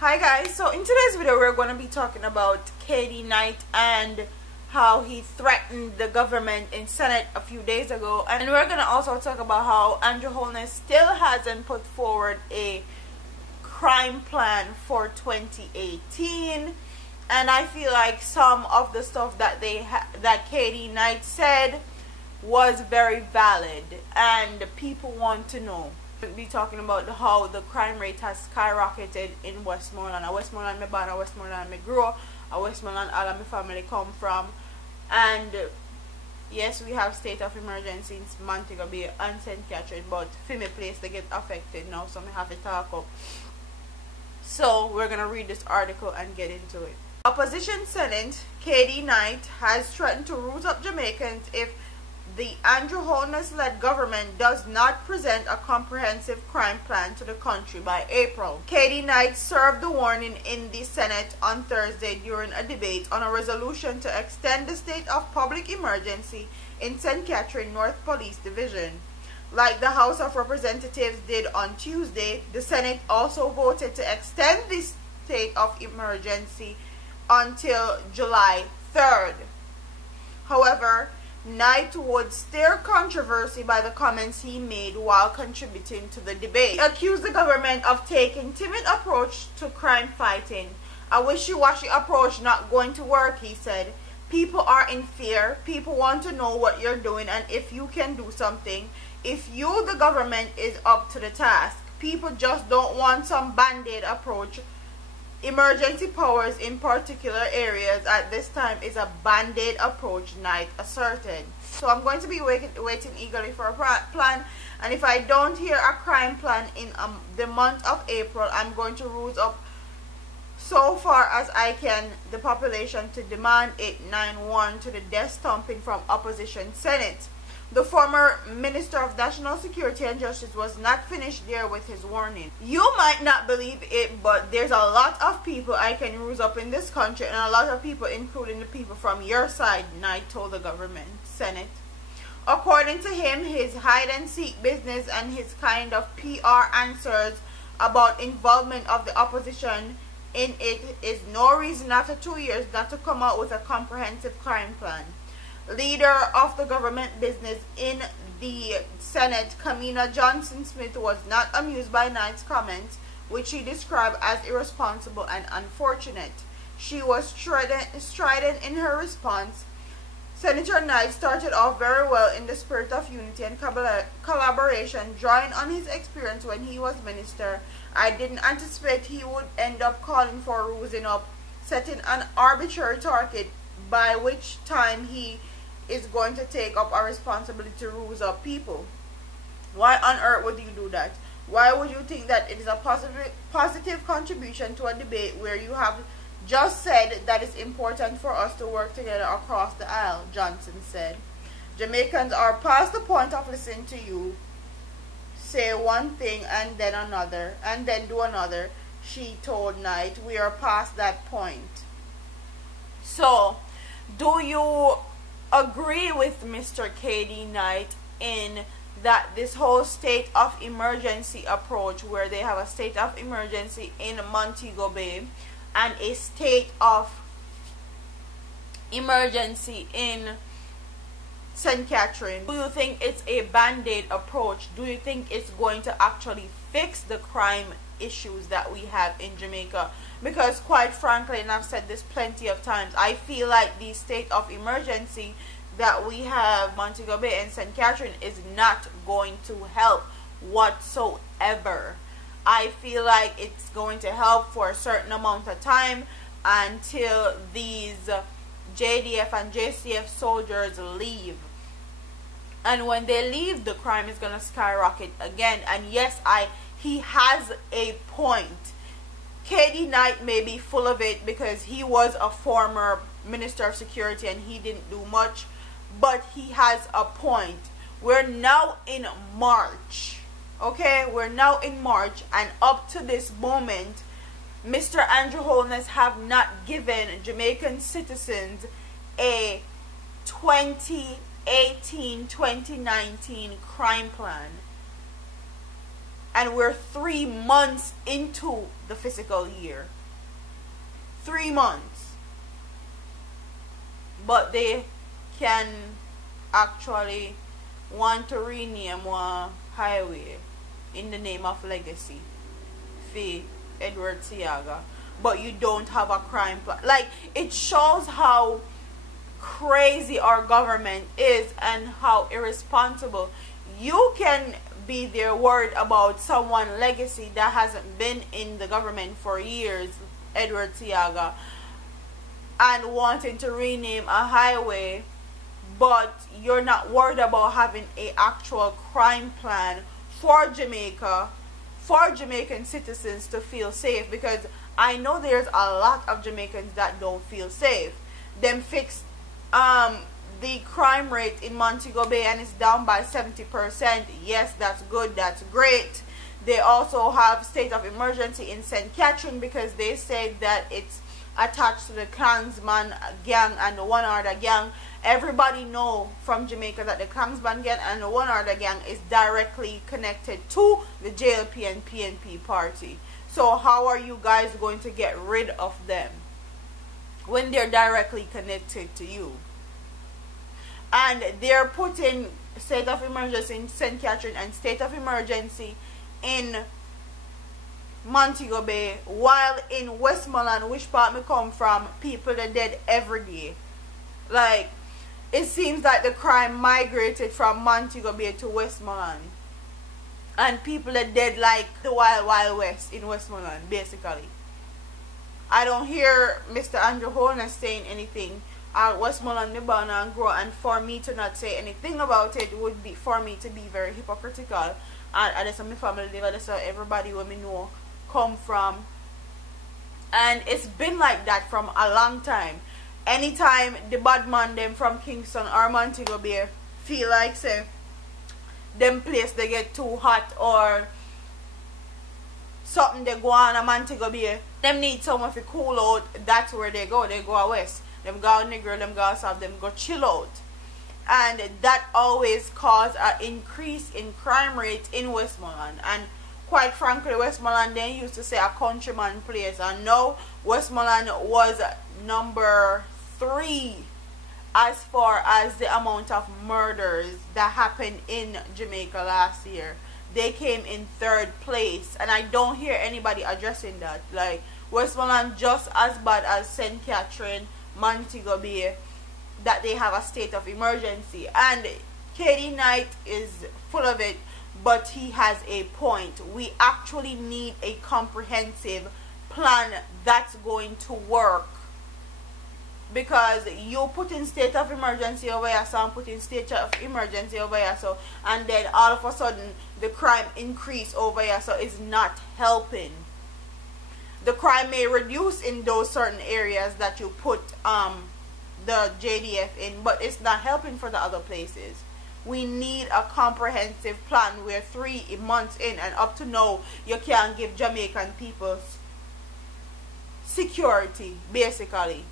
Hi guys, so in today's video we're going to be talking about KD Knight and how he threatened the government in Senate a few days ago, and we're going to also talk about how Andrew Holness still hasn't put forward a crime plan for 2018. And I feel like some of the stuff that that KD Knight said was very valid and people want to know. We'll be talking about how the crime rate has skyrocketed in Westmoreland. Westmoreland me born, Westmoreland me grew up, Westmoreland all of my family come from. And yes, we have state of emergency in Montego Bay and St. Catherine, but for my place they get affected now, so I have to talk up. So we're gonna read this article and get into it. Opposition Senate KD Knight has threatened to root up Jamaicans if the Andrew Holness-led government does not present a comprehensive crime plan to the country by April. KD Knight served the warning in the Senate on Thursday during a debate on a resolution to extend the state of public emergency in St. Catherine North Police Division. Like the House of Representatives did on Tuesday, the Senate also voted to extend the state of emergency until July 3rd. However, Knight would stir controversy by the comments he made while contributing to the debate. He accused the government of taking timid approach to crime fighting. A wishy-washy approach not going to work, he said. People are in fear. People want to know what you're doing and if you can do something. If you, the government, is up to the task. People just don't want some band-aid approach. Emergency powers in particular areas at this time is a band-aid approach, Knight asserted. So I'm going to be waiting eagerly for a plan, and if I don't hear a crime plan in the month of April, I'm going to rouse up so far as I can the population to demand 891 to the death stomping from opposition Senate. The former Minister of National Security and Justice was not finished there with his warning. You might not believe it, but there's a lot of people I can rouse up in this country, and a lot of people, including the people from your side, Knight told the government Senate. According to him, his hide-and-seek business and his kind of PR answers about involvement of the opposition in it is no reason after 2 years not to come out with a comprehensive crime plan. Leader of the government business in the Senate, Kamina Johnson-Smith, was not amused by Knight's comments, which she described as irresponsible and unfortunate. She was strident in her response. Senator Knight started off very well in the spirit of unity and collaboration, drawing on his experience when he was minister. I didn't anticipate he would end up calling for rousing up, setting an arbitrary target by which time he is going to take up a responsibility to rouse up people. Why on earth would you do that? Why would you think that it is a positive contribution to a debate where you have just said that it's important for us to work together across the aisle, Johnson said. Jamaicans are past the point of listening to you say one thing and then another, and then do another, she told Knight. We are past that point. So, do you agree with Mr. KD Knight in that this whole state of emergency approach, where they have a state of emergency in Montego Bay and a state of emergency in St. Catherine, do you think it's a band-aid approach? Do you think it's going to actually fix the crime issues that we have in Jamaica? Because quite frankly, and I've said this plenty of times, I feel like the state of emergency that we have Montego Bay and St. Catherine is not going to help whatsoever. I feel like it's going to help for a certain amount of time until these JDF and JCF soldiers leave. And when they leave, the crime is going to skyrocket again. And yes, he has a point. KD Knight may be full of it because he was a former Minister of Security and he didn't do much, but he has a point. We're now in March, okay? We're now in March, and up to this moment, Mr. Andrew Holness have not given Jamaican citizens a 2018-2019 crime plan. And we're 3 months into the fiscal year. 3 months. But they can actually want to rename one highway in the name of legacy for Edward Seaga, but you don't have a crime plan. Like, it shows how crazy our government is and how irresponsible. You can be there worried about someone's legacy that hasn't been in the government for years, Edward Seaga, and wanting to rename a highway, but you're not worried about having an actual crime plan for Jamaica, for Jamaican citizens to feel safe, because I know there's a lot of Jamaicans that don't feel safe. Them fixed the crime rate in Montego Bay and it's down by 70%. Yes, that's good, that's great. They also have state of emergency in St. Catherine because they say that it's attached to the Klansman gang and the One Order gang. Everybody know from Jamaica that the Klansman gang and the One Order gang is directly connected to the JLP and PNP party. So how are you guys going to get rid of them when they're directly connected to you? And they're putting state of emergency in St. Catherine and state of emergency in Montego Bay, while in Westmoreland, which part me come from, people are dead every day. Like, it seems like the crime migrated from Montego Bay to Westmoreland, and people are dead like the wild wild west in Westmoreland, basically. I don't hear Mr. Andrew Holness saying anything. Westmoreland me born and grow, and for me to not say anything about it would be for me to be very hypocritical. And that's my family live, that's everybody where me know come from, and it's been like that from a long time. Anytime the bad man them from Kingston or Montego Bay feel like say them place they get too hot or something, they go on a Montego Bay, them need someone to cool out, that's where they go west. Them go nigger, them go south, them go chill out. And that always cause an increase in crime rate in Westmoreland. And quite frankly, Westmoreland then used to say a countryman place, and now Westmoreland was number 3 as far as the amount of murders that happened in Jamaica last year. They came in 3rd place, and I don't hear anybody addressing that. Like, Westmoreland just as bad as St. Catherine, Montego Bay, that they have a state of emergency. And KD Knight is full of it, but he has a point. We actually need a comprehensive plan that's going to work, because you put in state of emergency over here, so I'm putting state of emergency over here, so, and then all of a sudden the crime increase over here, so it's not helping. The crime may reduce in those certain areas that you put the JDF in, but it's not helping for the other places. We need a comprehensive plan. We're 3 months in, and up to now you can't give Jamaican people security, basically,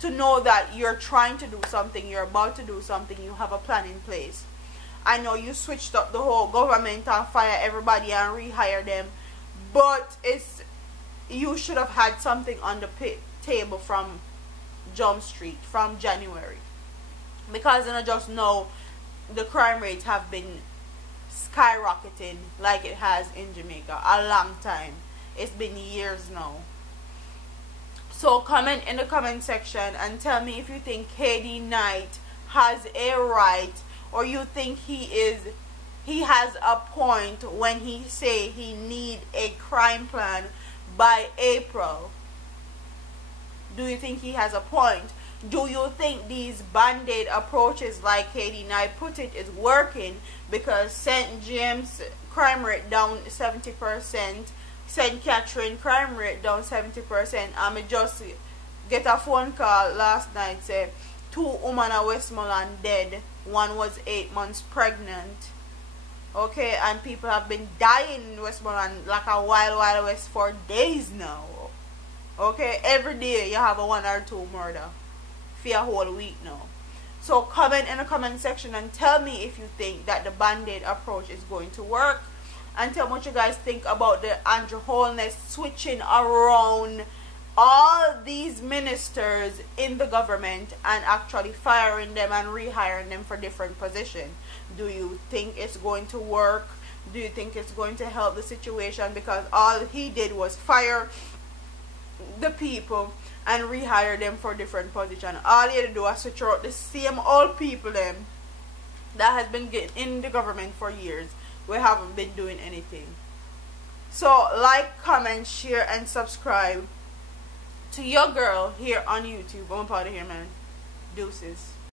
to know that you're trying to do something, you're about to do something, you have a plan in place. I know you switched up the whole government and fire everybody and rehire them, but you should have had something on the table from Jump Street, from January, because I just know the crime rates have been skyrocketing like it has in Jamaica a long time. It's been years now. So comment in the comment section and tell me if you think KD Knight has a right, or you think he has a point when he say he need a crime plan by April. Do you think he has a point? Do you think these band-aid approaches, like KD Knight put it, is working? Because St. James crime rate down 70%, St. Catherine crime rate down 70%. I just get a phone call last night, say 2 women at Westmoreland dead. One was 8 months pregnant. Okay, and people have been dying in Westmoreland like a wild wild west for days now. Okay, every day you have a 1 or 2 murder for a whole week now. So comment in the comment section and tell me if you think that the band-aid approach is going to work, and tell me what you guys think about the Andrew Holness switching around all these ministers in the government and actually firing them and rehiring them for different positions. Do you think it's going to work? Do you think it's going to help the situation? Because all he did was fire the people and rehire them for different positions. All he had to do was switch out the same old people them that has been getting in the government for years. We haven't been doing anything. So like, comment, share, and subscribe to your girl here on YouTube. I'm out of here, man. Deuces.